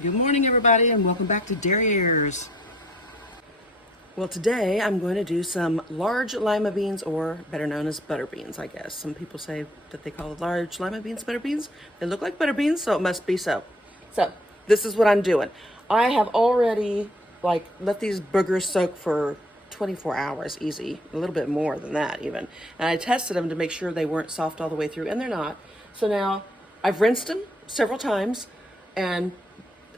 Good morning, everybody, and welcome back to Derrieres. Well, today I'm going to do some large lima beans, or better known as butter beans, I guess. Some people say that they call it large lima beans butter beans. They look like butter beans, so it must be so. So this is what I'm doing. I have already let these boogers soak for 24 hours, easy, a little bit more than that even. And I tested them to make sure they weren't soft all the way through, and they're not. So now I've rinsed them several times, and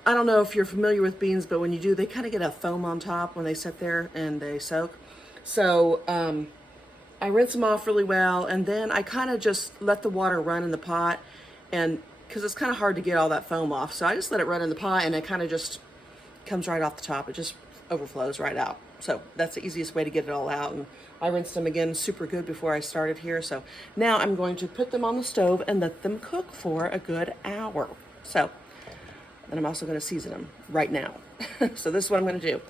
I don't know if you're familiar with beans, but when you do, they kind of get a foam on top when they sit there and they soak. So I rinse them off really well, and then I kind of just let the water run in the pot, and because it's kind of hard to get all that foam off. So I just let it run in the pot, and it kind of just comes right off the top. It just overflows right out. So that's the easiest way to get it all out. And I rinsed them again super good before I started here. So now I'm going to put them on the stove and let them cook for a good hour. And I'm also going to season them right now. So this is what I'm going to do.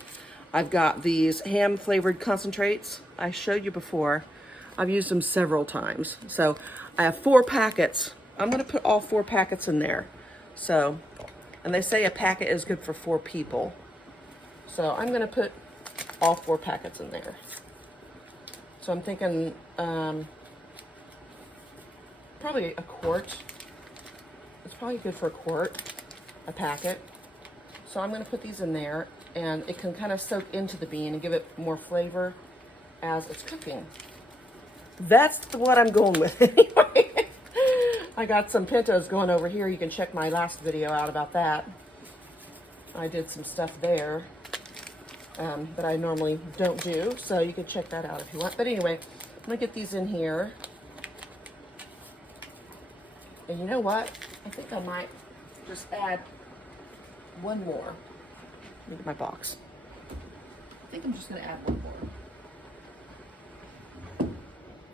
I've got these ham flavored concentrates. I showed you before. I've used them several times. So I have 4 packets. I'm going to put all 4 packets in there. So, and they say a packet is good for 4 people. So I'm going to put all 4 packets in there. So I'm thinking probably a quart. It's probably good for a quart. A packet. So I'm going to put these in there, and it can kind of soak into the bean and give it more flavor as it's cooking. That's what I'm going with anyway. I got some pintos going over here. You can check my last video out about that. I did some stuff there that I normally don't do, so you can check that out if you want. But anyway, I'm going to get these in here. And you know what? I think I might just add one more. Look at my box. I think I'm just going to add one more.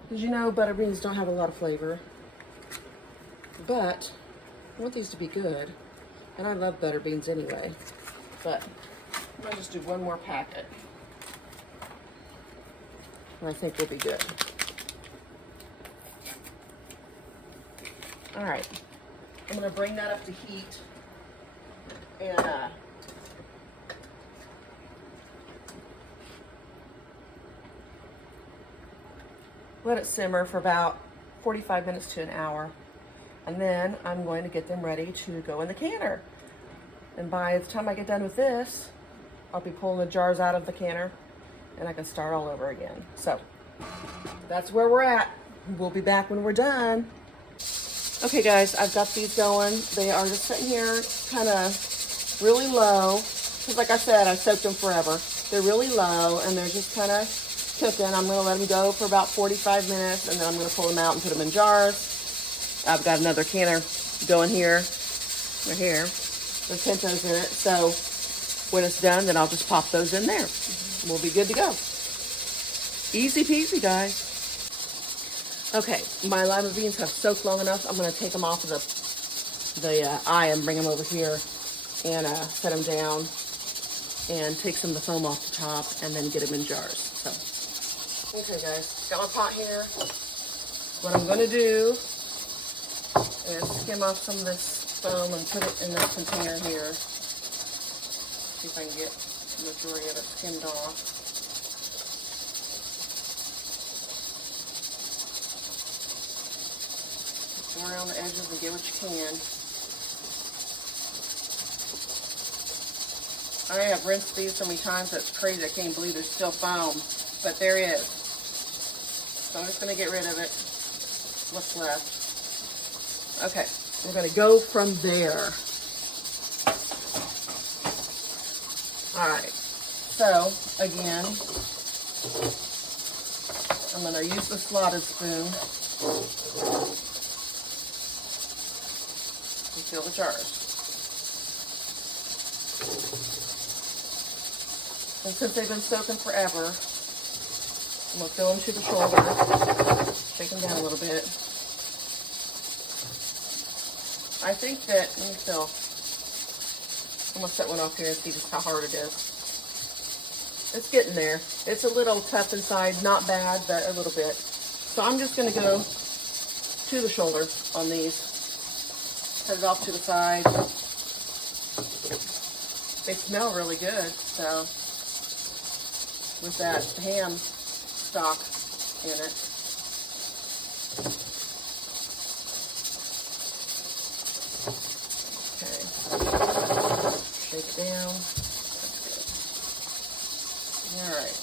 Because you know, butter beans don't have a lot of flavor. But I want these to be good. And I love butter beans anyway. But I'm going to just do one more packet. And I think will be good. All right. I'm going to bring that up to heat. And let it simmer for about 45 minutes to an hour. And then I'm going to get them ready to go in the canner. And by the time I get done with this, I'll be pulling the jars out of the canner and I can start all over again. So that's where we're at. We'll be back when we're done. Okay guys, I've got these going. They are just sitting here kind of really low, because like I said, I soaked them forever. They're really low, and they're just kind of cooking. I'm going to let them go for about 45 minutes, and then I'm going to pull them out and put them in jars. I've got another canner going here, right here, with pintos in it. So when it's done, then I'll just pop those in there. We'll be good to go. Easy peasy, guys. Okay, my lima beans have soaked long enough. I'm going to take them off of the eye and bring them over here and set them down and take some of the foam off the top and then get them in jars. So, okay guys, got my pot here. What I'm going to do is skim off some of this foam and put it in this container here. See if I can get the majority of it skimmed off. Around the edges and get what you can. I have rinsed these so many times that's crazy. I can't believe there's still foam, but there is. So I'm just going to get rid of it. What's left? Okay, we're going to go from there. All right. So again, I'm going to use the slotted spoon. Fill the jars. And since they've been soaking forever, I'm going to fill them to the shoulder, shake them down a little bit. I think that, let me fill. I'm going to set one off here and see just how hard it is. It's getting there. It's a little tough inside, not bad, but a little bit. So I'm just going to go to the shoulder on these. Set it off to the side. They smell really good, so with that ham stock in it. Okay. Shake it down. That's good. All right.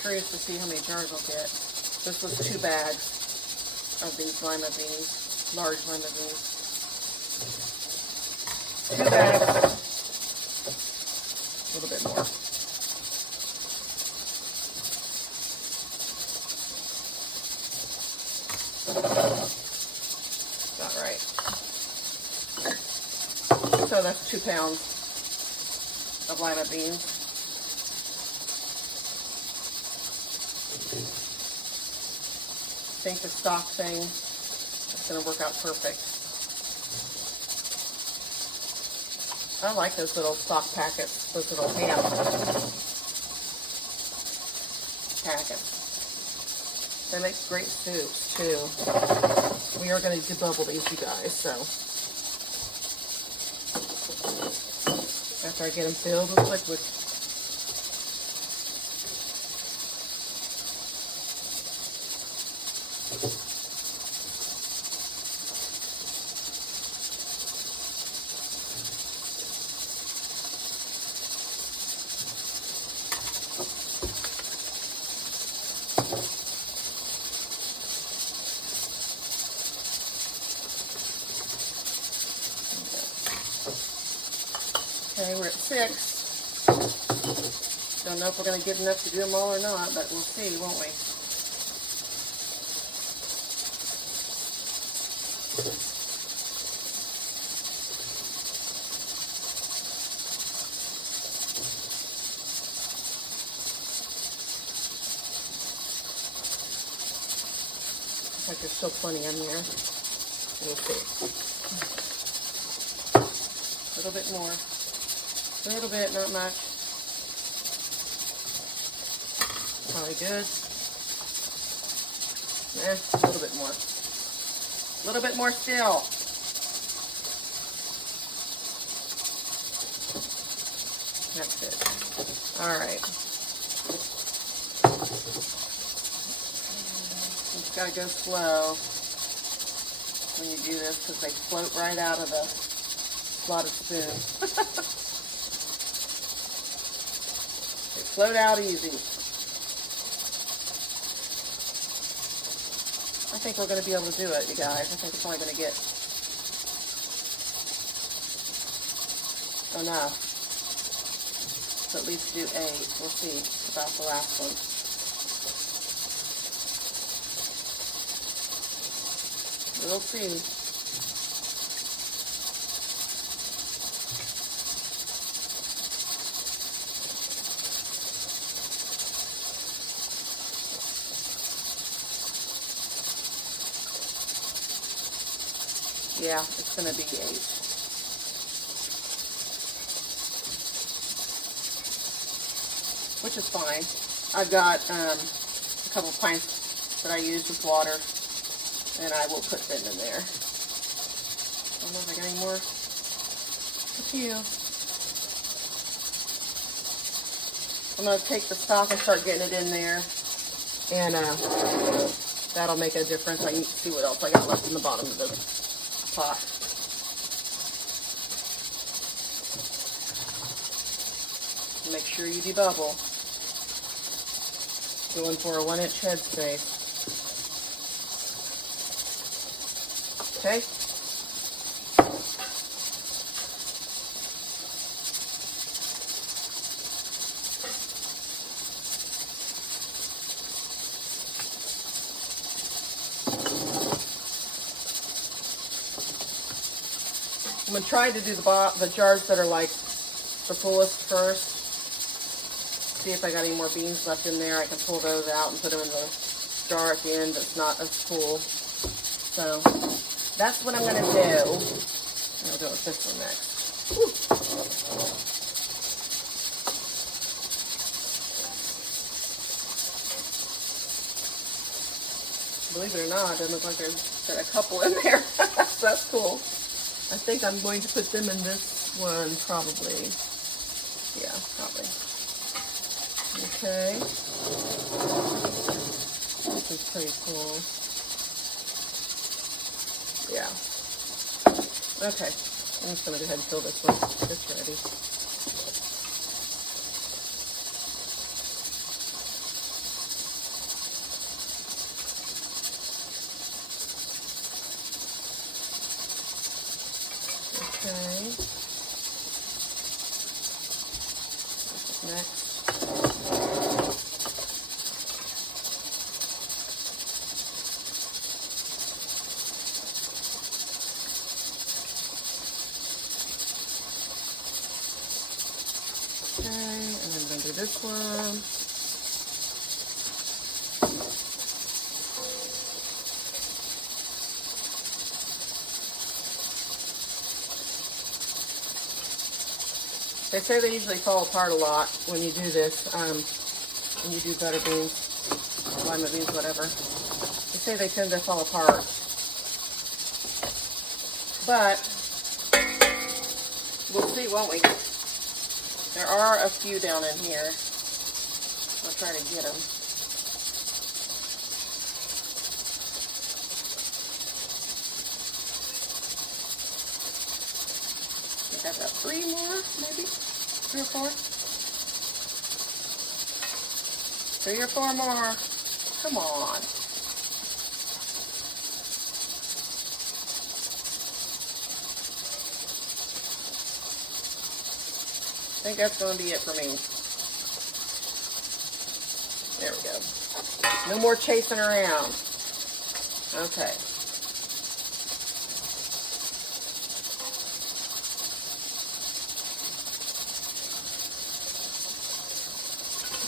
Curious to see how many jars I'll get. This was 2 bags of these lima beans, large lima beans. 2 bags, a little bit more. About right. So that's 2 pounds of lima beans. I think the stock thing is going to work out perfect. I like those little stock packets, those little ham packets. They make great soups too. We are going to debubble these, you guys, so after I get them filled with liquid. Okay, we're at 6. Don't know if we're going to get enough to do them all or not, but we'll see, won't we? Looks like there's still plenty in there. We'll see. A little bit more. A little bit, not much. Probably good. A little bit more. A little bit more still. That's good. All right. You just gotta go slow when you do this because they float right out of the slotted spoon. Float out easy. I think we're going to be able to do it, you guys. I think it's only going to get enough to at least do 8. We'll see about the last one. We'll see. Yeah, it's going to be 8. Which is fine. I've got a couple pints that I use with water, and I will put them in there. I don't know if I got any more. A few. I'm going to take the stock and start getting it in there, and that'll make a difference. I can see what else I got left in the bottom of the pot. Make sure you debubble. Going for a 1-inch head space. Okay. I'm going to try to do the jars that are like the fullest first. See if I got any more beans left in there. I can pull those out and put them in the star at the end that's not as cool. So that's what I'm going to do. I'll go with this one next. Woo. Believe it or not, it doesn't look like there's a couple in there. So that's cool. I think I'm going to put them in this one probably. Yeah, probably. Okay. This is pretty cool. Yeah. Okay. I'm just going to go ahead and fill this one. It's ready. Okay. Next. Okay, and I'm going to do this one. They say they usually fall apart a lot when you do this, when you do butter beans, lima beans, whatever. They say they tend to fall apart. But we'll see, won't we? There are a few down in here. I'll try to get them. I think I've got 3 more, maybe? 3 or 4? 3 or 4 more. Come on. I think that's going to be it for me. There we go. No more chasing around. Okay.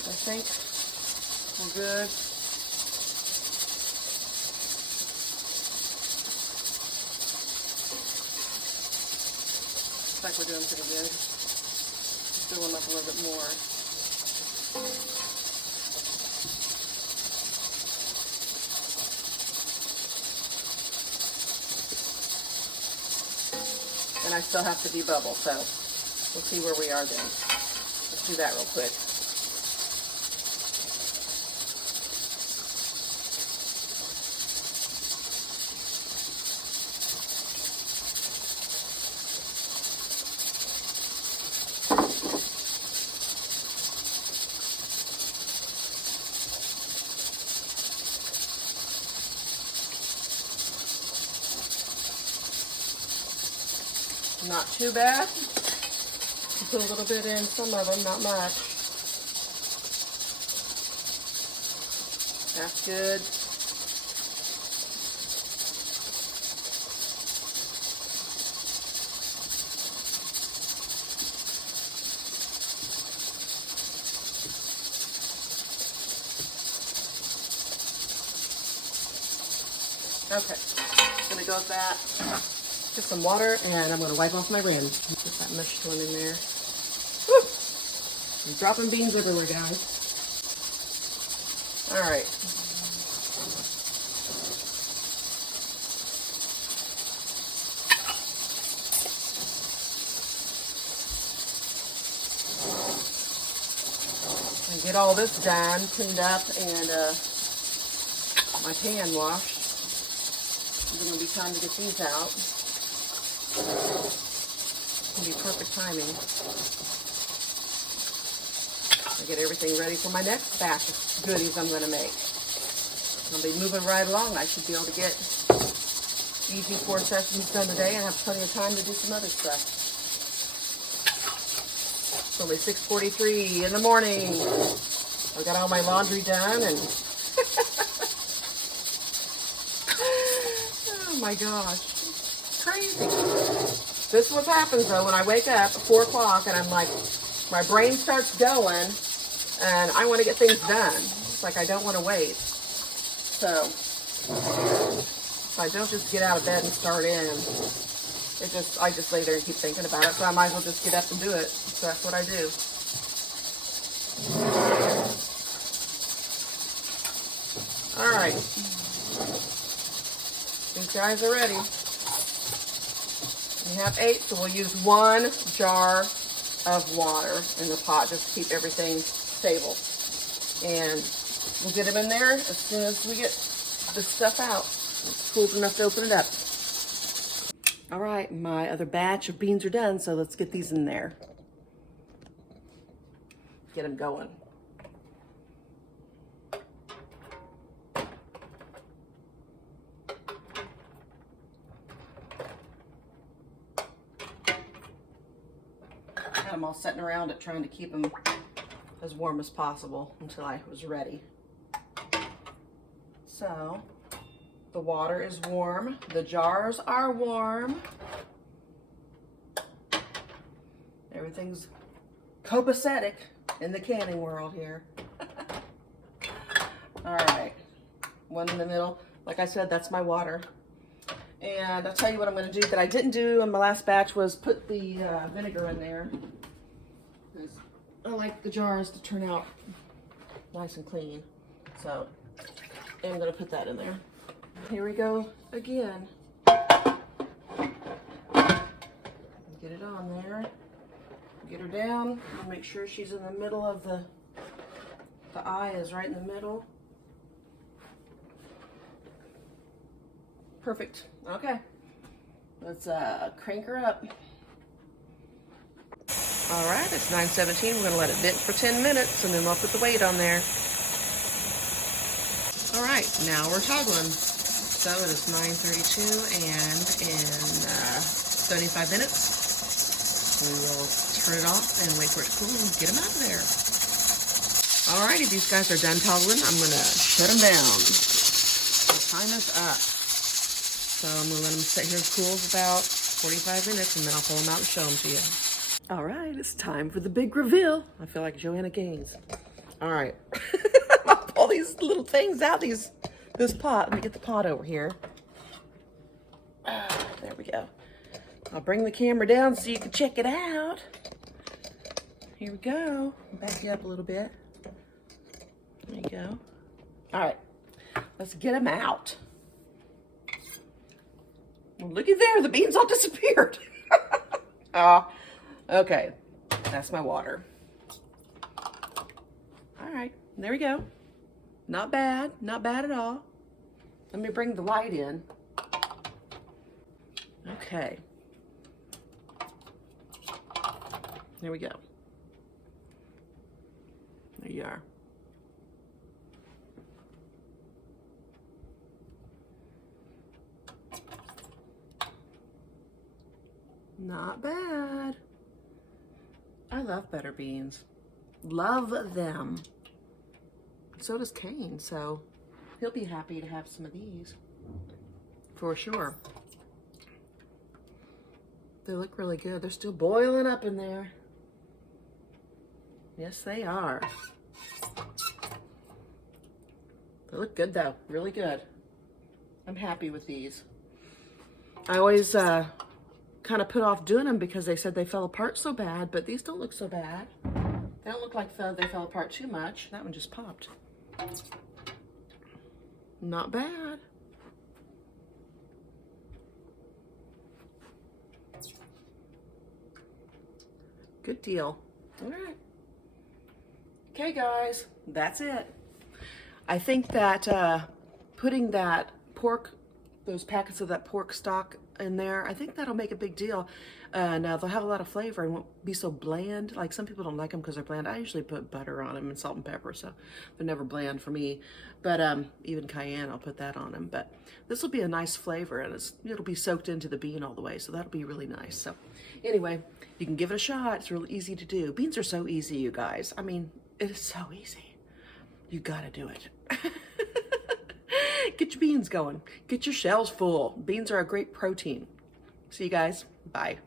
I think we're good. Looks like we're doing pretty good. Fill them up a little bit more. And I still have to debubble, so we'll see where we are then. Let's do that real quick. Not too bad. Put a little bit in some of them, not much. That's good. Okay, I'm gonna go with that. Get some water, and I'm going to wipe off my rim. Get that mushed one in there. Woo! I'm dropping beans everywhere, guys. All right. And get all this done, cleaned up, and my pan washed. It's going to be time to get these out. It's going to be perfect timing. I get everything ready for my next batch of goodies I'm going to make. I'll be moving right along. I should be able to get easy 4 sessions done today and have plenty of time to do some other stuff. It's only 6:43 in the morning. I got all my laundry done and oh my gosh. Crazy. This is what happens though when I wake up at 4 o'clock and I'm like, my brain starts going and I want to get things done. It's like I don't want to wait. So I don't just get out of bed and start in. I just lay there and keep thinking about it. So I might as well just get up and do it. So that's what I do. All right. These guys are ready. We have 8, so we'll use 1 jar of water in the pot just to keep everything stable. And we'll get them in there as soon as we get the stuff out. It's cool enough to open it up. All right, my other batch of beans are done, so let's get these in there. Get them going. Had them all sitting around it, trying to keep them as warm as possible until I was ready. So the water is warm, the jars are warm. Everything's copacetic in the canning world here. All right, 1 in the middle. Like I said, that's my water. And I'll tell you what I'm going to do that I didn't do in my last batch was put the vinegar in there. I like the jars to turn out nice and clean. So I'm going to put that in there. Here we go again. Get it on there. Get her down. I'll make sure she's in the middle of the eye is right in the middle. Perfect. Okay. Let's crank her up. All right, it's 9:17. We're going to let it vent for 10 minutes and then we'll put the weight on there. All right, now we're toggling. So it is 9:32 and in 75 minutes, we will turn it off and wait for it to cool and get them out of there. All righty, these guys are done toggling. I'm going to shut them down. The time is up. So I'm going to let them sit here and cool for about 45 minutes and then I'll pull them out and show them to you. All right, it's time for the big reveal. I feel like Joanna Gaines. All right. I'll pull these little things out, this pot. Let me get the pot over here. There we go. I'll bring the camera down so you can check it out. Here we go. Back you up a little bit. There you go. All right, let's get them out. Looky there, the beans all disappeared. Okay, that's my water. All right, there we go. Not bad at all. Let me bring the light in. Okay. There we go. There you are. Not bad. I love butter beans. Love them. So does Kane, so he'll be happy to have some of these. For sure. They look really good. They're still boiling up in there. Yes, they are. They look good though, really good. I'm happy with these. I always kind of put off doing them because they said they fell apart so bad, but these don't look so bad. They don't look like they fell apart too much. That one just popped. Not bad. Good deal. All right. Okay, guys, that's it. I think that putting that pork, those packets of that pork stock in there, I think that'll make a big deal. Now they'll have a lot of flavor and won't be so bland. Like some people don't like them because they're bland. I usually put butter on them and salt and pepper, so they're never bland for me. But even cayenne, I'll put that on them. But this will be a nice flavor and it'll be soaked into the bean all the way, so that'll be really nice. So anyway, you can give it a shot. It's really easy to do. Beans are so easy, you guys. I mean, it is so easy. You gotta do it. Get your beans going. Get your shells full. Beans are a great protein. See you guys. Bye.